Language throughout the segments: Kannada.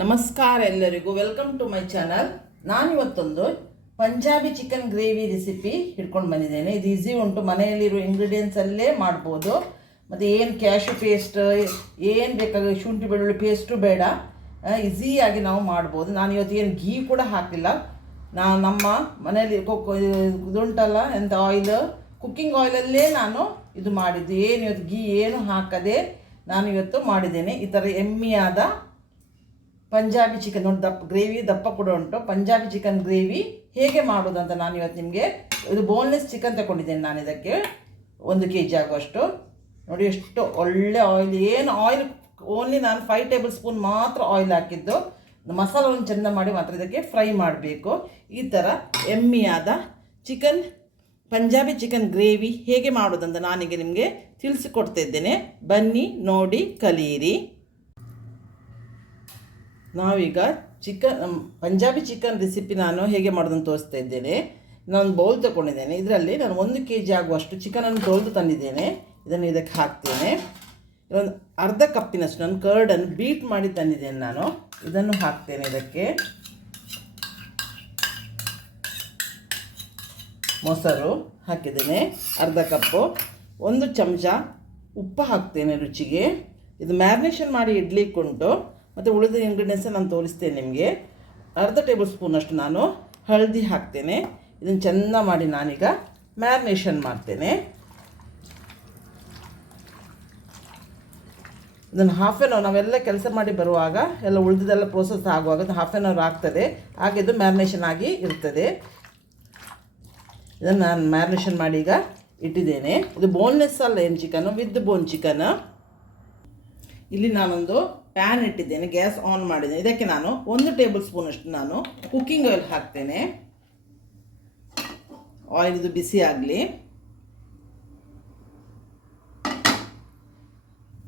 ನಮಸ್ಕಾರ ಎಲ್ಲರಿಗೂ, ವೆಲ್ಕಮ್ ಟು ಮೈ ಚಾನಲ್. ನಾನಿವತ್ತೊಂದು ಪಂಜಾಬಿ ಚಿಕನ್ ಗ್ರೇವಿ ರೆಸಿಪಿ ಹಿಡ್ಕೊಂಡು ಬಂದಿದ್ದೇನೆ. ಇದು ಈಸಿ ಉಂಟು, ಮನೆಯಲ್ಲಿರೋ ಇಂಗ್ರೀಡಿಯೆಂಟ್ಸಲ್ಲೇ ಮಾಡ್ಬೋದು. ಮತ್ತು ಏನು ಕ್ಯಾಶು ಪೇಸ್ಟ್ ಏನು ಬೇಕಾಗ, ಶುಂಠಿ ಬೆಳ್ಳುಳ್ಳಿ ಪೇಸ್ಟು ಬೇಡ, ಈಸಿಯಾಗಿ ನಾವು ಮಾಡ್ಬೋದು. ನಾನು ಇವತ್ತು ಏನು ಘೀ ಕೂಡ ಹಾಕಿಲ್ಲ. ನಮ್ಮ ಮನೆಯಲ್ಲಿ ಇದುಂಟಲ್ಲ ಎಂಥ ಆಯಿಲ್, ಕುಕ್ಕಿಂಗ್ ಆಯಿಲಲ್ಲೇ ನಾನು ಇದು ಮಾಡಿದ್ದು. ಏನು ಇವತ್ತು ಘೀ ಏನು ಹಾಕದೆ ನಾನು ಇವತ್ತು ಮಾಡಿದ್ದೇನೆ. ಈ ಥರ ಎಮ್ಮಿಯಾದ ಪಂಜಾಬಿ ಚಿಕನ್ ನೋಡಿ, ಗ್ರೇವಿ ದಪ್ಪ ಕೂಡ ಉಂಟು. ಪಂಜಾಬಿ ಚಿಕನ್ ಗ್ರೇವಿ ಹೇಗೆ ಮಾಡೋದು ಅಂತ ನಾನು ಇವತ್ತು ನಿಮಗೆ, ಇದು ಬೋನ್ಲೆಸ್ ಚಿಕನ್ ತಗೊಂಡಿದ್ದೇನೆ ನಾನು. ಇದಕ್ಕೆ 1 kg ಆಗುವಷ್ಟು ನೋಡಿ, ಎಷ್ಟು ಒಳ್ಳೆ ಆಯಿಲ್. ಏನು ಆಯಿಲ್ ಓನ್ಲಿ ನಾನು 5 ಟೇಬಲ್ ಸ್ಪೂನ್ ಮಾತ್ರ ಆಯಿಲ್ ಹಾಕಿದ್ದು. ಮಸಾಲವನ್ನು ಚೆಂದ ಮಾಡಿ ಮಾತ್ರ ಇದಕ್ಕೆ ಫ್ರೈ ಮಾಡಬೇಕು. ಈ ಥರ ಎಮ್ಮಿಯಾದ ಚಿಕನ್, ಪಂಜಾಬಿ ಚಿಕನ್ ಗ್ರೇವಿ ಹೇಗೆ ಮಾಡೋದಂತ ನಾನೀಗ ನಿಮಗೆ ತಿಳಿಸಿಕೊಡ್ತಿದ್ದೇನೆ. ಬನ್ನಿ ನೋಡಿ ಕಲಿಯಿರಿ. ನಾವೀಗ ಪಂಜಾಬಿ ಚಿಕನ್ ರೆಸಿಪಿ ನಾನು ಹೇಗೆ ಮಾಡೋದನ್ನು ತೋರಿಸ್ತಾ ಇದ್ದೇನೆ. ನಾನು ಬೌಲ್ ತಗೊಂಡಿದ್ದೇನೆ. ಇದರಲ್ಲಿ ನಾನು 1 kg ಆಗುವಷ್ಟು ಚಿಕನನ್ನು ತೊಳೆದು ತಂದಿದ್ದೇನೆ. ಇದನ್ನು ಇದಕ್ಕೆ ಹಾಕ್ತೇನೆ. ಒಂದು ಅರ್ಧ ಕಪ್ಪಿನಷ್ಟು ನಾನು ಕರ್ಡನ್ನು ಬೀಟ್ ಮಾಡಿ ತಂದಿದ್ದೇನೆ ನಾನು. ಇದನ್ನು ಹಾಕ್ತೇನೆ ಇದಕ್ಕೆ. ಮೊಸರು ಹಾಕಿದ್ದೇನೆ ಅರ್ಧ ಕಪ್ಪು. 1 ಚಮಚ ಉಪ್ಪು ಹಾಕ್ತೇನೆ ರುಚಿಗೆ. ಇದು ಮ್ಯಾರಿನೇಷನ್ ಮಾಡಿ ಇಡ್ಲಿಕ್ಕುಂಟು. ಮತ್ತು ಉಳಿದ ಇಂಗ್ರೀಡಿಯೆಂಟ್ಸ್ ನಾನು ತೋರಿಸ್ತೇನೆ ನಿಮಗೆ. ಅರ್ಧ ಟೇಬಲ್ ಸ್ಪೂನಷ್ಟು ನಾನು ಹಳದಿ ಹಾಕ್ತೇನೆ. ಇದನ್ನು ಚೆಂದ ಮಾಡಿ ನಾನೀಗ ಮ್ಯಾರಿನೇಷನ್ ಮಾಡ್ತೇನೆ. ಇದನ್ನು ಹಾಫ್ ಆನ್ ಅವರ್, ನಾವೆಲ್ಲ ಕೆಲಸ ಮಾಡಿ ಬರುವಾಗ ಎಲ್ಲ ಉಳಿದಿದ್ದೆಲ್ಲ ಪ್ರೋಸೆಸ್ ಆಗುವಾಗ ಹಾಫ್ ಆನ್ ಅವರ್ ಆಗ್ತದೆ. ಹಾಗೆ ಇದು ಮ್ಯಾರಿನೇಷನ್ ಆಗಿ ಇರ್ತದೆ. ಇದನ್ನು ನಾನು ಮ್ಯಾರಿನೇಷನ್ ಮಾಡಿ ಈಗ ಇಟ್ಟಿದ್ದೇನೆ. ಇದು ಬೋನ್ಲೆಸ್ ಅಲ್ಲ, ಏನು ಚಿಕನ್ನು, ವಿತ್ ಬೋನ್ ಚಿಕನ್. ಇಲ್ಲಿ ನಾನೊಂದು ಪ್ಯಾನ್ ಇಟ್ಟಿದ್ದೇನೆ, ಗ್ಯಾಸ್ ಆನ್ ಮಾಡಿದ್ದೇನೆ. ಇದಕ್ಕೆ ನಾನು 1 ಟೇಬಲ್ ಸ್ಪೂನಷ್ಟು ನಾನು ಕುಕ್ಕಿಂಗ್ ಆಯಿಲ್ ಹಾಕ್ತೇನೆ. ಆಯಿಲ್ ಇದು ಬಿಸಿ ಆಗಲಿ.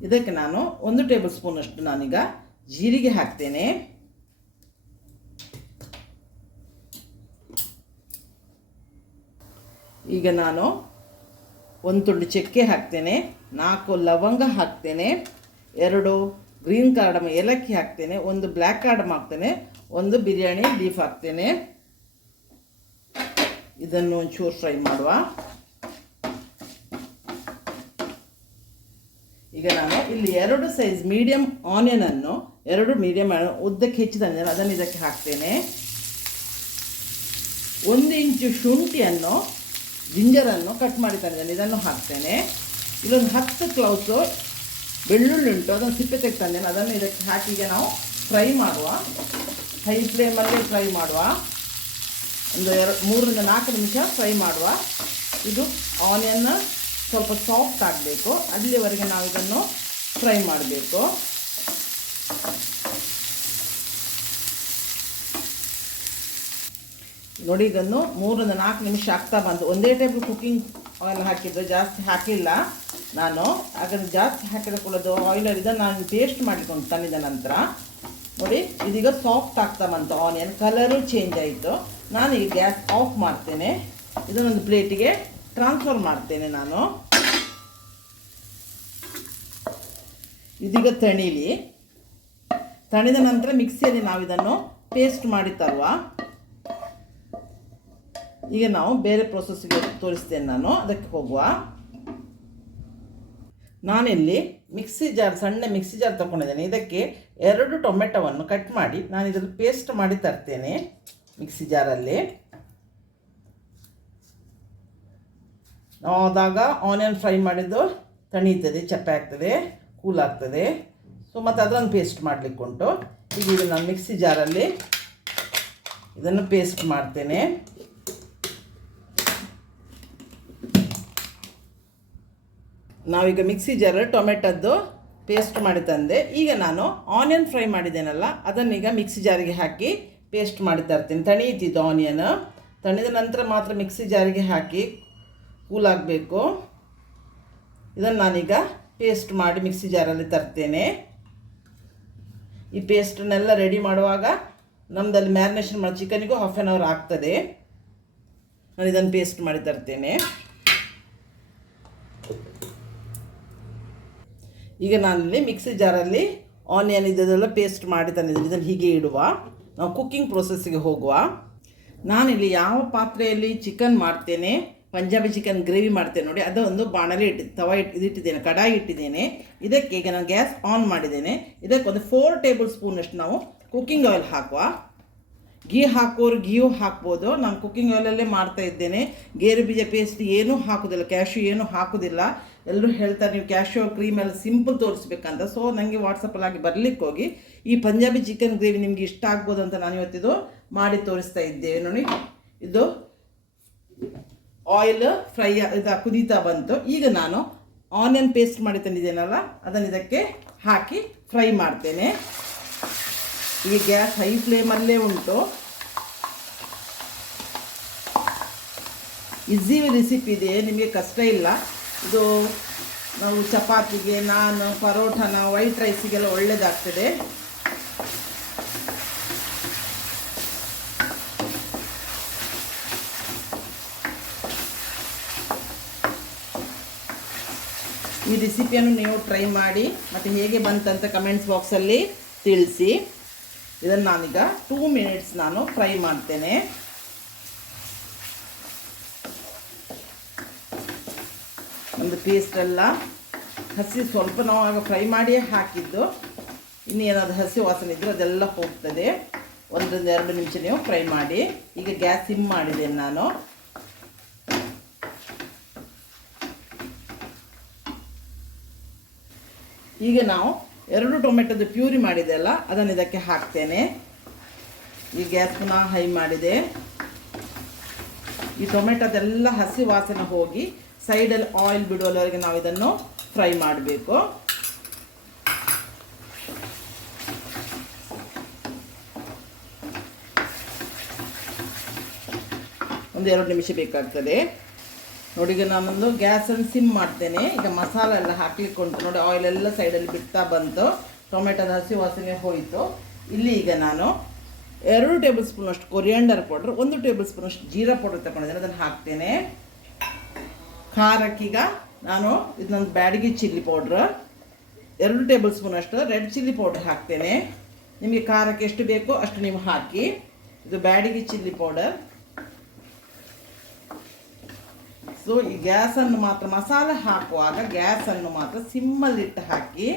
ಇದಕ್ಕೆ ನಾನು 1 ಟೇಬಲ್ ಸ್ಪೂನಷ್ಟು ನಾನೀಗ ಜೀರಿಗೆ ಹಾಕ್ತೇನೆ. ಈಗ ನಾನು 1 ತುಂಡು ಚಕ್ಕೆ ಹಾಕ್ತೇನೆ, 4 ಲವಂಗ ಹಾಕ್ತೇನೆ, 2 ಗ್ರೀನ್ ಕಾರ್ಡಮ್ ಏಲಕ್ಕಿ ಹಾಕ್ತೇನೆ, 1 ಬ್ಲ್ಯಾಕ್ ಕಾರ್ಡಮ್ ಹಾಕ್ತೇನೆ, 1 ಬಿರಿಯಾನಿ ಲೀಫ್ ಹಾಕ್ತೇನೆ. ಇದನ್ನು ಒಂಚೂರು ಫ್ರೈ ಮಾಡುವ. ಈಗ ನಾನು ಇಲ್ಲಿ 2 ಸೈಜ್ ಮೀಡಿಯಮ್ ಆನಿಯನನ್ನು, 2 ಮೀಡಿಯಮ್ ಉದ್ದಕ್ಕೆ ಹೆಚ್ಚಿ ತಂದಿದ್ದೇನೆ, ಅದನ್ನು ಇದಕ್ಕೆ ಹಾಕ್ತೇನೆ. 1 ಇಂಚು ಶುಂಠಿಯನ್ನು, ಜಿಂಜರನ್ನು ಕಟ್ ಮಾಡಿ ತಂದಿದ್ದೇನೆ, ಇದನ್ನು ಹಾಕ್ತೇನೆ. ಇಲ್ಲೊಂದು 10 ಕ್ಲೌಸು ಬೆಳ್ಳುಳ್ಳಿ ಉಂಟು, ಅದನ್ನು ಸಿಪ್ಪೆ ತೆಗೆತಂದೇನೆ, ಅದನ್ನು ಇದಕ್ಕೆ ಹಾಕಿ ಈಗ ನಾವು ಫ್ರೈ ಮಾಡುವ. ಹೈ ಫ್ಲೇಮಲ್ಲಿ ಫ್ರೈ ಮಾಡುವ. ಒಂದು 3ರಿಂದ 4 ನಿಮಿಷ ಫ್ರೈ ಮಾಡುವ. ಇದು ಆನಿಯನ್ ಸ್ವಲ್ಪ ಸಾಫ್ಟ್ ಆಗಬೇಕು, ಅಲ್ಲಿವರೆಗೆ ನಾವು ಇದನ್ನು ಫ್ರೈ ಮಾಡಬೇಕು. ನೋಡಿ, ಇದನ್ನು 3ರಿಂದ 4 ನಿಮಿಷ ಆಗ್ತಾ ಬಂತು. 1 ಟೇಬಲ್ ಕುಕ್ಕಿಂಗ್ ಆಯಿಲ್ ಹಾಕಿದ್ದು, ಜಾಸ್ತಿ ಹಾಕಿಲ್ಲ ನಾನು. ಹಾಗಾದ್ರೆ ಜಾಸ್ತಿ ಹಾಕಿದ ಕೂಡದು ಆಯಿಲಲ್ಲಿ ಇದನ್ನು ನಾನು ಪೇಸ್ಟ್ ಮಾಡಿಕೊಂಡು ತಂದಿದ್ದ ನಂತರ ನೋಡಿ, ಇದೀಗ ಸಾಫ್ಟ್ ಆಗ್ತಾ ಬಂತು. ಆನಿಯನ್ ಕಲರು ಚೇಂಜ್ ಆಯಿತು. ನಾನು ಈಗ ಗ್ಯಾಸ್ ಆಫ್ ಮಾಡ್ತೇನೆ. ಇದನ್ನೊಂದು ಪ್ಲೇಟಿಗೆ ಟ್ರಾನ್ಸ್ಫರ್ ಮಾಡ್ತೇನೆ ನಾನು. ಇದೀಗ ತಣಿದ ನಂತರ ಮಿಕ್ಸಿಯಲ್ಲಿ ನಾವು ಇದನ್ನು ಪೇಸ್ಟ್ ಮಾಡಿ ತರುವ. ಈಗ ನಾವು ಬೇರೆ ಪ್ರೋಸೆಸ್ಗೆ ತೋರಿಸ್ತೇನೆ ನಾನು, ಅದಕ್ಕೆ ಹೋಗುವ. ನಾನಿಲ್ಲಿ ಸಣ್ಣ ಮಿಕ್ಸಿ ಜಾರ್ ತಗೊಂಡಿದ್ದೇನೆ. ಇದಕ್ಕೆ 2 ಟೊಮೆಟೊವನ್ನು ಕಟ್ ಮಾಡಿ ನಾನು ಇದರಲ್ಲಿ ಪೇಸ್ಟ್ ಮಾಡಿ ತರ್ತೇನೆ ಮಿಕ್ಸಿ ಜಾರಲ್ಲಿ. ನಾವು ಆದಾಗ ಆನಿಯನ್ ಫ್ರೈ ಮಾಡಿದ್ದು ತಣೀತದೆ, ಚಪ್ಪೆ ಆಗ್ತದೆ, ಕೂಲ್ ಆಗ್ತದೆ. ಸೊ ಮತ್ತು ಅದನ್ನು ಪೇಸ್ಟ್ ಮಾಡಲಿಕ್ಕುಂಟು. ಈಗ ನಾನು ಮಿಕ್ಸಿ ಜಾರಲ್ಲಿ ಇದನ್ನು ಪೇಸ್ಟ್ ಮಾಡ್ತೇನೆ. ನಾವೀಗ ಮಿಕ್ಸಿ ಜಾರಲ್ಲಿ ಟೊಮೆಟೊದ್ದು ಪೇಸ್ಟ್ ಮಾಡಿ ತಂದೆ. ಈಗ ನಾನು ಆನಿಯನ್ ಫ್ರೈ ಮಾಡಿದ್ದೇನಲ್ಲ, ಅದನ್ನೀಗ ಮಿಕ್ಸಿ ಜಾರಿಗೆ ಹಾಕಿ ಪೇಸ್ಟ್ ಮಾಡಿ ತರ್ತೀನಿ. ತಣೀತಿದ್ದು ಆನಿಯನ್ ತಣಿದ ನಂತರ ಮಾತ್ರ ಮಿಕ್ಸಿ ಜಾರಿಗೆ ಹಾಕಿ ಕೂಲ್ ಆಗಬೇಕು. ಇದನ್ನು ನಾನೀಗ ಪೇಸ್ಟ್ ಮಾಡಿ ಮಿಕ್ಸಿ ಜಾರಲ್ಲಿ ತರ್ತೇನೆ. ಈ ಪೇಸ್ಟನ್ನೆಲ್ಲ ರೆಡಿ ಮಾಡುವಾಗ ನಮ್ಮದಲ್ಲಿ ಮ್ಯಾರಿನೇಷನ್ ಮಾಡಿ ಚಿಕನಿಗೂ ಹಾಫ್ ಆನ್ ಅವರ್ ಆಗ್ತದೆ. ನಾನು ಇದನ್ನು ಪೇಸ್ಟ್ ಮಾಡಿ ತರ್ತೇನೆ. ಈಗ ನಾನಿಲ್ಲಿ ಮಿಕ್ಸಿ ಜಾರಲ್ಲಿ ಆನಿಯನ್ ಇದೆಲ್ಲ ಪೇಸ್ಟ್ ಮಾಡಿ ತಂದಿದ್ದೀನಿ. ಇದನ್ನು ಹೀಗೆ ಇಡುವ. ನಾವು ಕುಕ್ಕಿಂಗ್ ಪ್ರೊಸೆಸ್ಸಿಗೆ ಹೋಗುವ. ನಾನಿಲ್ಲಿ ಯಾವ ಪಾತ್ರೆಯಲ್ಲಿ ಚಿಕನ್ ಮಾಡ್ತೇನೆ, ಪಂಜಾಬಿ ಚಿಕನ್ ಗ್ರೇವಿ ಮಾಡ್ತೇನೆ ನೋಡಿ, ಅದೊಂದು ಬಾಣಲೆ ಇಟ್ಟಿದ್ದೇನೆ, ಕಡಾಯಿ ಇಟ್ಟಿದ್ದೇನೆ. ಇದಕ್ಕೆ ಈಗ ನಾನು ಗ್ಯಾಸ್ ಆನ್ ಮಾಡಿದ್ದೇನೆ. ಇದಕ್ಕೆ ಒಂದು 4 ಟೇಬಲ್ ಸ್ಪೂನಷ್ಟು ನಾವು ಕುಕ್ಕಿಂಗ್ ಆಯಿಲ್ ಹಾಕುವ. ಗೀ ಹಾಕೋರು ಗೀಯು ಹಾಕ್ಬೋದು. ನಾನು ಕುಕ್ಕಿಂಗ್ ಆಯಿಲಲ್ಲೇ ಮಾಡ್ತಾ ಇದ್ದೇನೆ. ಗೇರು ಬೀಜ ಪೇಸ್ಟ್ ಏನೂ ಹಾಕೋದಿಲ್ಲ, ಕ್ಯಾಶ್ಯೂ ಏನೂ ಹಾಕೋದಿಲ್ಲ. ಎಲ್ಲರೂ ಹೇಳ್ತಾರೆ ನೀವು ಕ್ಯಾಶ್ಯೂ ಕ್ರೀಮ್ ಎಲ್ಲ ಸಿಂಪಲ್ ತೋರಿಸ್ಬೇಕಂತ. ಸೊ ನನಗೆ ವಾಟ್ಸಪ್ಪಲ್ಲಿ ಆಗಿ ಬರಲಿಕ್ಕೆ ಹೋಗಿ ಈ ಪಂಜಾಬಿ ಚಿಕನ್ ಗ್ರೇವಿ ನಿಮಗೆ ಇಷ್ಟ ಆಗ್ಬೋದು ಅಂತ ನಾನು ಇವತ್ತಿದು ಮಾಡಿ ತೋರಿಸ್ತಾ ಇದ್ದೇವೆ ನೋಡಿ. ಇದು ಆಯಿಲ್ ಫ್ರೈ ಕುದೀತಾ ಬಂತು. ಈಗ ನಾನು ಆನಿಯನ್ ಪೇಸ್ಟ್ ಮಾಡಿ ತಂದಿದ್ದೇನಲ್ಲ ಅದನ್ನು ಇದಕ್ಕೆ ಹಾಕಿ ಫ್ರೈ ಮಾಡ್ತೇನೆ. ಈಗ ಗ್ಯಾಸ್ ಹೈ ಫ್ಲೇಮಲ್ಲೇ ಉಂಟು. ಈಸಿ ರೆಸಿಪಿ ಇದೆ, ನಿಮಗೆ ಕಷ್ಟ ಇಲ್ಲ. ಇದು ನಾವು ಚಪಾತಿಗೆ, ನಾನ್, ಪರೋಠನ, ವೈಟ್ ರೈಸಿಗೆಲ್ಲ ಒಳ್ಳೆಯದಾಗ್ತದೆ. ಈ ರೆಸಿಪಿಯನ್ನು ನೀವು ಟ್ರೈ ಮಾಡಿ ಮತ್ತು ಹೇಗೆ ಬಂತಂತ ಕಮೆಂಟ್ಸ್ ಬಾಕ್ಸಲ್ಲಿ ತಿಳಿಸಿ. ಇದನ್ನು ನಾನೀಗ 2 ಮಿನಿಟ್ಸ್ ನಾನು ಫ್ರೈ ಮಾಡ್ತೇನೆ. ಒಂದು ಪೇಸ್ಟೆಲ್ಲ ಹಸಿ ಸ್ವಲ್ಪ ನಾವು ಆಗ ಫ್ರೈ ಮಾಡಿಯೇ ಹಾಕಿದ್ದು. ಇನ್ನೇನಾದರೂ ಹಸಿ ವಾಸನೆ ಇದ್ದರೆ ಅದೆಲ್ಲ ಹೋಗ್ತದೆ. 1-2 ನಿಮಿಷ ನೀವು ಫ್ರೈ ಮಾಡಿ. ಈಗ ಗ್ಯಾಸ್ ಸಿಮ್ ಮಾಡಿದ್ದೇನೆ ನಾನು. ಈಗ ನಾವು 2 ಟೊಮೆಟೊದ ಪ್ಯೂರಿ ಮಾಡಿದೆಲ್ಲ ಅದನ್ನು ಇದಕ್ಕೆ ಹಾಕ್ತೇನೆ. ಈ ಗ್ಯಾಸ್ ಪುನಃ ಹೈ ಮಾಡಿದೆ. ಈ ಟೊಮೆಟೊದೆಲ್ಲ ಹಸಿ ವಾಸನೆ ಹೋಗಿ ಸೈಡಲ್ಲಿ ಆಯಿಲ್ ಬಿಡುವವರೆಗೆ ನಾವು ಇದನ್ನು ಫ್ರೈ ಮಾಡಬೇಕು. ಒಂದು 2 ನಿಮಿಷ ಬೇಕಾಗ್ತದೆ ನೋಡಿ. ಈಗ ನಾನೊಂದು ಗ್ಯಾಸನ್ನು ಸಿಮ್ ಮಾಡ್ತೇನೆ. ಈಗ ಮಸಾಲೆ ಎಲ್ಲ ಹಾಕ್ಲಿಕ್ಕೆ ಉಂಟು ನೋಡಿ. ಆಯಿಲ್ ಎಲ್ಲ ಸೈಡಲ್ಲಿ ಬಿಡ್ತಾ ಬಂತು, ಟೊಮೆಟೊದ ಹಸಿ ವಾಸನೆ ಹೋಯಿತು. ಇಲ್ಲಿ ಈಗ ನಾನು 2 ಟೇಬಲ್ ಸ್ಪೂನಷ್ಟು ಕೊರಿಯಾಂಡರ್ ಪೌಡರ್, 1 ಟೇಬಲ್ ಸ್ಪೂನಷ್ಟು ಜೀರಾ ಪೌಡರ್ ತಗೊಂಡಿದ್ದೇನೆ, ಅದನ್ನು ಹಾಕ್ತೇನೆ. ಖಾರಕ್ಕೀಗ ನಾನು ಇದನ್ನೊಂದು ಬ್ಯಾಡಗಿ ಚಿಲ್ಲಿ ಪೌಡ್ರ್, 2 ಟೇಬಲ್ ಸ್ಪೂನಷ್ಟು ರೆಡ್ ಚಿಲ್ಲಿ ಪೌಡರ್ ಹಾಕ್ತೇನೆ. ನಿಮಗೆ ಖಾರಕ್ಕೆ ಎಷ್ಟು ಬೇಕೋ ಅಷ್ಟು ನೀವು ಹಾಕಿ. ಇದು ಬ್ಯಾಡಗಿ ಚಿಲ್ಲಿ ಪೌಡರ್. ಸೊ ಈ ಗ್ಯಾಸನ್ನು ಮಾತ್ರ ಮಸಾಲೆ ಹಾಕುವಾಗ ಗ್ಯಾಸನ್ನು ಮಾತ್ರ ಸಿಮ್ಮಲ್ಲಿಟ್ಟು ಹಾಕಿ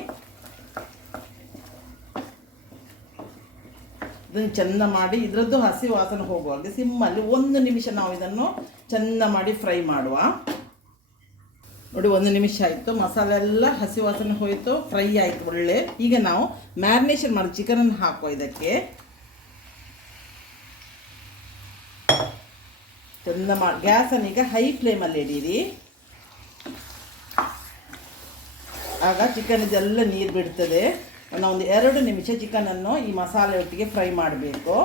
ಇದನ್ನು ಚೆಂದ ಮಾಡಿ ಇದರದ್ದು ಹಸಿ ವಾಸನೆ ಹೋಗುವಾಗ ಸಿಮ್ಮಲ್ಲಿ 1 ನಿಮಿಷ ನಾವು ಇದನ್ನು ಚೆಂದ ಮಾಡಿ ಫ್ರೈ ಮಾಡುವ ನೋಡಿ. 1 ನಿಮಿಷ ಆಯಿತು, ಮಸಾಲೆ ಎಲ್ಲ ಹಸಿ ವಾಸನೆ ಹೋಯಿತು, ಫ್ರೈ ಆಯಿತು ಒಳ್ಳೆ. ಈಗ ನಾವು ಮ್ಯಾರಿನೇಷನ್ ಮಾಡಿ ಚಿಕನನ್ನು ಹಾಕುವ. ಇದಕ್ಕೆ ಚೆಂದ ಮಾಡಿ ಗ್ಯಾಸನ್ನು ಈಗ ಹೈ ಫ್ಲೇಮಲ್ಲಿ ಇಡೀರಿ. ಆಗ ಚಿಕನ್ ಇದೆಲ್ಲ ನೀರು ಬಿಡ್ತದೆ. ನಾವೊಂದು 2 ನಿಮಿಷ ಚಿಕನನ್ನು ಈ ಮಸಾಲೆ ಒಟ್ಟಿಗೆ ಫ್ರೈ ಮಾಡಬೇಕು.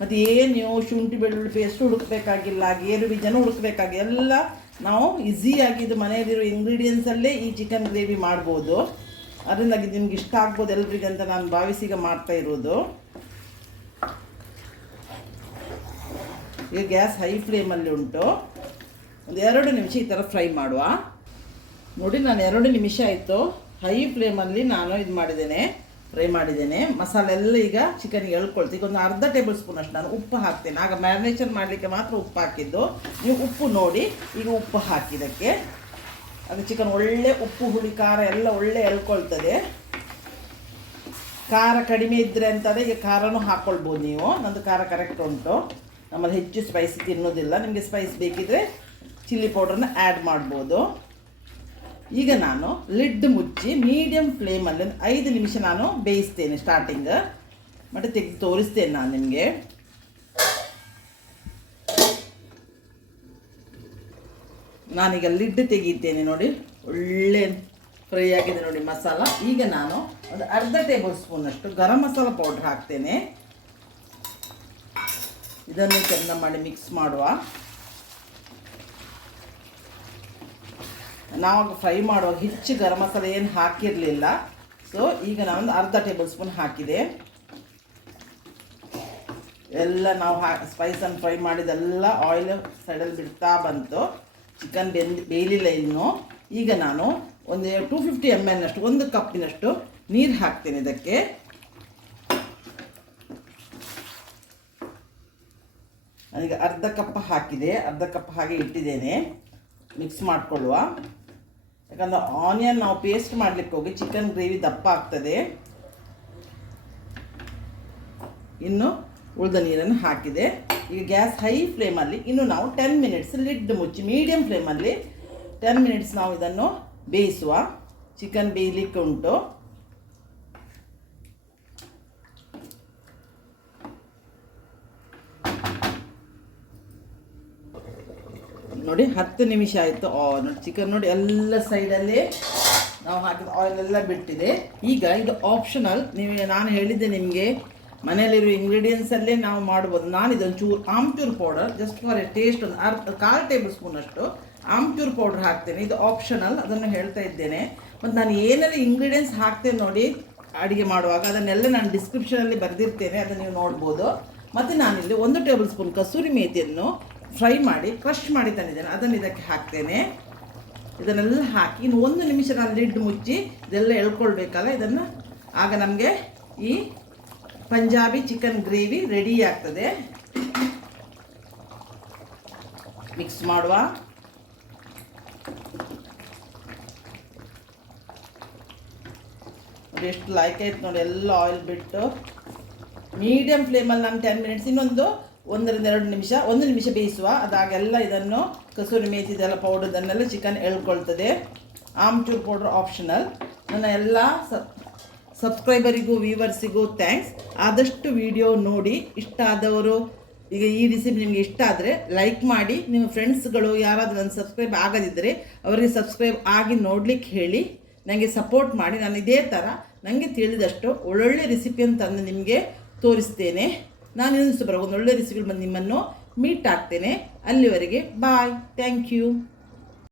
ಮತ್ತು ಏನು ನೀವು ಶುಂಠಿ ಬೆಳ್ಳುಳ್ಳಿ ಪೇಸ್ಟ್ ಹುಡುಕಬೇಕಾಗಿಲ್ಲ, ಗೇರು ಬೀಜನೂ ಹುಡುಕಬೇಕಾಗಿಲ್ಲ. ಎಲ್ಲ ನಾವು ಈಸಿಯಾಗಿ ಇದು ಮನೆಯಲ್ಲಿರೋ ಇಂಗ್ರೀಡಿಯೆಂಟ್ಸಲ್ಲೇ ಈ ಚಿಕನ್ ಗ್ರೇವಿ ಮಾಡ್ಬೋದು. ಅದರಿಂದಾಗಿ ನಿಮ್ಗೆ ಇಷ್ಟ ಆಗ್ಬೋದು ಎಲ್ರಿಗೆ ಅಂತ ನಾನು ಭಾವಿಸೀಗ ಮಾಡ್ತಾ ಇರೋದು. ಈಗ ಗ್ಯಾಸ್ ಹೈ ಫ್ಲೇಮಲ್ಲಿ ಉಂಟು. ಒಂದು 2 ನಿಮಿಷ ಈ ಥರ ಫ್ರೈ ಮಾಡುವ ನೋಡಿ. ನಾನು 2 ನಿಮಿಷ ಆಯಿತು, ಹೈ ಫ್ಲೇಮಲ್ಲಿ ನಾನು ಇದು ಮಾಡಿದ್ದೇನೆ, ಫ್ರೈ ಮಾಡಿದ್ದೇನೆ. ಮಸಾಲೆ ಎಲ್ಲ ಈಗ ಚಿಕನ್ಗೆ ಎಳ್ಕೊಳ್ತೀವಿ. ಈಗ ಒಂದು ಅರ್ಧ ಟೇಬಲ್ ಸ್ಪೂನ್ ಅಷ್ಟು ನಾನು ಉಪ್ಪು ಹಾಕ್ತೇನೆ. ಆಗ ಮ್ಯಾರಿನೇಷನ್ ಮಾಡಲಿಕ್ಕೆ ಮಾತ್ರ ಉಪ್ಪು ಹಾಕಿದ್ದು. ನೀವು ಉಪ್ಪು ನೋಡಿ ಈಗ ಉಪ್ಪು ಹಾಕಿದ್ದಕ್ಕೆ ಅದು ಚಿಕನ್ ಒಳ್ಳೆ ಉಪ್ಪು ಹುಳಿ ಖಾರ ಎಲ್ಲ ಒಳ್ಳೆ ಎಳ್ಕೊಳ್ತದೆ. ಖಾರ ಕಡಿಮೆ ಇದ್ದರೆ ಅಂತಂದರೆ ಈಗ ಖಾರನೂ ಹಾಕ್ಕೊಳ್ಬೋದು ನೀವು. ನಂದು ಖಾರ ಕರೆಕ್ಟ್ ಉಂಟು. ನಮ್ಮಲ್ಲಿ ಹೆಚ್ಚು ಸ್ಪೈಸಿ ತಿನ್ನೋದಿಲ್ಲ. ನಿಮಗೆ ಸ್ಪೈಸ್ ಬೇಕಿದ್ದರೆ ಚಿಲ್ಲಿ ಪೌಡ್ರನ್ನ ಆ್ಯಡ್ ಮಾಡ್ಬೋದು. ಈಗ ನಾನು ಲಿಡ್ ಮುಚ್ಚಿ ಮೀಡಿಯಮ್ ಫ್ಲೇಮಲ್ಲಿ 5 ನಿಮಿಷ ನಾನು ಬೇಯಿಸ್ತೇನೆ ಸ್ಟಾರ್ಟಿಂಗ್. ಮತ್ತು ತೆಗೆದು ತೋರಿಸ್ತೇನೆ ನಾನು ನಿಮಗೆ. ನಾನೀಗ ಲಿಡ್ ತೆಗೀತೇನೆ ನೋಡಿ. ಒಳ್ಳೆ ಫ್ರೈ ಆಗಿದೆ ನೋಡಿ ಮಸಾಲ. ಈಗ ನಾನು ಒಂದು ಅರ್ಧ ಟೇಬಲ್ ಸ್ಪೂನಷ್ಟು ಗರಂ ಮಸಾಲ ಪೌಡ್ರ್ ಹಾಕ್ತೇನೆ. ಇದನ್ನು ಚೆಂದ ಮಾಡಿ ಮಿಕ್ಸ್ ಮಾಡುವ. ನಾವು ಫ್ರೈ ಮಾಡುವಾಗ ಹೆಚ್ಚು ಗರಂ ಮಸಾಲೆ ಏನು ಹಾಕಿರಲಿಲ್ಲ. ಸೊ ಈಗ ನಾನೊಂದು ಅರ್ಧ ಟೇಬಲ್ ಸ್ಪೂನ್ ಹಾಕಿದೆ. ಎಲ್ಲ ನಾವು ಸ್ಪೈಸನ್ನು ಫ್ರೈ ಮಾಡಿದೆಲ್ಲ ಆಯಿಲ್ ಸೈಡಲ್ಲಿ ಬಿಡ್ತಾ ಬಂತು. ಚಿಕನ್ ಬೇಯಲಿಲ್ಲ ಇನ್ನು. ಈಗ ನಾನು ಒಂದು 250 ml ಅಷ್ಟು 1 ಕಪ್ಪಿನಷ್ಟು ನೀರು ಹಾಕ್ತೇನೆ ಇದಕ್ಕೆ. ನಾನೀಗ ಅರ್ಧ ಕಪ್ ಹಾಕಿದೆ, ಅರ್ಧ ಕಪ್ ಹಾಗೆ ಇಟ್ಟಿದ್ದೇನೆ. ಮಿಕ್ಸ್ ಮಾಡಿಕೊಳ್ಳುವ. ಯಾಕಂದರೆ ಆನಿಯನ್ ನಾವು ಪೇಸ್ಟ್ ಮಾಡಲಿಕ್ಕೆ ಹೋಗಿ ಚಿಕನ್ ಗ್ರೇವಿ ದಪ್ಪ ಆಗ್ತದೆ. ಇನ್ನು ಉಳಿದ ನೀರನ್ನು ಹಾಕಿದೆ. ಈಗ ಗ್ಯಾಸ್ ಹೈ ಫ್ಲೇಮಲ್ಲಿ ಇನ್ನು ನಾವು 10 ಮಿನಿಟ್ಸ್ ಲಿಡ್ ಮುಚ್ಚಿ ಮೀಡಿಯಮ್ ಫ್ಲೇಮಲ್ಲಿ 10 ಮಿನಿಟ್ಸ್ ನಾವು ಇದನ್ನು ಬೇಯಿಸುವ. ಚಿಕನ್ ಬೇಯಲಿಕ್ಕೆ ಉಂಟು. ನೋಡಿ 10 ನಿಮಿಷ ಆಯಿತು. ನೋಡಿ ಚಿಕನ್ ನೋಡಿ ಎಲ್ಲ ಸೈಡಲ್ಲಿ ನಾವು ಹಾಕಿದ ಆಯಿಲ್ ಎಲ್ಲ ಬಿಟ್ಟಿದೆ. ಈಗ ಇದು ಆಪ್ಷನಲ್. ನಾನು ಹೇಳಿದ್ದೆ ನಿಮಗೆ ಮನೆಯಲ್ಲಿರೋ ಇಂಗ್ರೀಡಿಯೆಂಟ್ಸಲ್ಲೇ ನಾವು ಮಾಡ್ಬೋದು. ನಾನು ಇದೊಂದು ಚೂರು amchur powder just for A taste ಒಂದು 1/4 ಟೇಬಲ್ ಸ್ಪೂನಷ್ಟು ಆಮ್ಚೂರ್ ಪೌಡರ್ ಹಾಕ್ತೇನೆ. ಇದು ಆಪ್ಷನಲ್, ಅದನ್ನು ಹೇಳ್ತಾ ಇದ್ದೇನೆ. ಮತ್ತು ನಾನು ಏನೆಲ್ಲ ಇಂಗ್ರೀಡಿಯೆಂಟ್ಸ್ ಹಾಕ್ತೇನೆ ನೋಡಿ ಅಡುಗೆ ಮಾಡುವಾಗ ಅದನ್ನೆಲ್ಲ ನಾನು ಡಿಸ್ಕ್ರಿಪ್ಷನಲ್ಲಿ ಬರೆದಿರ್ತೇನೆ, ಅದನ್ನು ನೀವು ನೋಡ್ಬೋದು. ಮತ್ತು ನಾನಿಲ್ಲಿ 1 ಟೇಬಲ್ ಸ್ಪೂನ್ ಕಸೂರಿ ಮೇಥಿಯನ್ನು ಫ್ರೈ ಮಾಡಿ ಕ್ರಷ್ ಮಾಡಿ ತಂದಿದ್ದೇನೆ, ಅದನ್ನು ಇದಕ್ಕೆ ಹಾಕ್ತೇನೆ. ಇದನ್ನೆಲ್ಲ ಹಾಕಿ ಇನ್ನು 1 ನಿಮಿಷ ನಾನು ಲಿಡ್ ಮುಚ್ಚಿ ಇದೆಲ್ಲ ಎಳ್ಕೊಳ್ಬೇಕಲ್ಲ ಇದನ್ನು. ಆಗ ನಮಗೆ ಈ ಪಂಜಾಬಿ ಚಿಕನ್ ಗ್ರೇವಿ ರೆಡಿ ಆಗ್ತದೆ. ಮಿಕ್ಸ್ ಮಾಡುವ. ನೋಡಿ ಎಷ್ಟು ಲೈಕ್ ಆಯ್ತು ನೋಡಿ, ಎಲ್ಲ ಆಯಿಲ್ ಬಿಟ್ಟು ಮೀಡಿಯಮ್ ಫ್ಲೇಮಲ್ಲಿ ನಾನು 10 ಮಿನಿಟ್ಸ್ ಇನ್ನೊಂದು 1-2 ನಿಮಿಷ 1 ನಿಮಿಷ ಬೇಯಿಸುವ. ಅದಾಗೆಲ್ಲ ಇದನ್ನು ಕಸೂರಿ ಮೇಥಿ ಇದೆಲ್ಲ ಪೌಡರ್ದನ್ನೆಲ್ಲ ಚಿಕನ್ ಎಳ್ಕೊಳ್ತದೆ. Amchur powder optional. ನನ್ನ ಎಲ್ಲ ಸಬ್ಸ್ಕ್ರೈಬರಿಗೂ ವ್ಯೂವರ್ಸಿಗೂ ಥ್ಯಾಂಕ್ಸ್. ಆದಷ್ಟು ವಿಡಿಯೋ ನೋಡಿ ಇಷ್ಟ ಆದವರು, ಈಗ ಈ ರೆಸಿಪಿ ನಿಮಗೆ ಇಷ್ಟ ಆದರೆ ಲೈಕ್ ಮಾಡಿ. ನಿಮ್ಮ ಫ್ರೆಂಡ್ಸ್ಗಳು ಯಾರಾದರೂ ನನ್ನ ಸಬ್ಸ್ಕ್ರೈಬ್ ಆಗದಿದ್ದರೆ ಅವರಿಗೆ ಸಬ್ಸ್ಕ್ರೈಬ್ ಆಗಿ ನೋಡಲಿಕ್ಕೆ ಹೇಳಿ, ನನಗೆ ಸಪೋರ್ಟ್ ಮಾಡಿ. ನಾನು ಇದೇ ಥರ ನನಗೆ ತಿಳಿದಷ್ಟು ಒಳ್ಳೊಳ್ಳೆ ರೆಸಿಪಿಯನ್ನು ತಂದು ನಿಮಗೆ ತೋರಿಸ್ತೇನೆ. ನಾನು ಇನ್ನೊಂದು ಒಂದು ಒಳ್ಳೆ ರೆಸಿಪಿ ಬಂದು ನಿಮ್ಮನ್ನು ಮೀಟ್ ಆಗ್ತೇನೆ. ಅಲ್ಲಿವರೆಗೆ ಬಾಯ್. Thank you.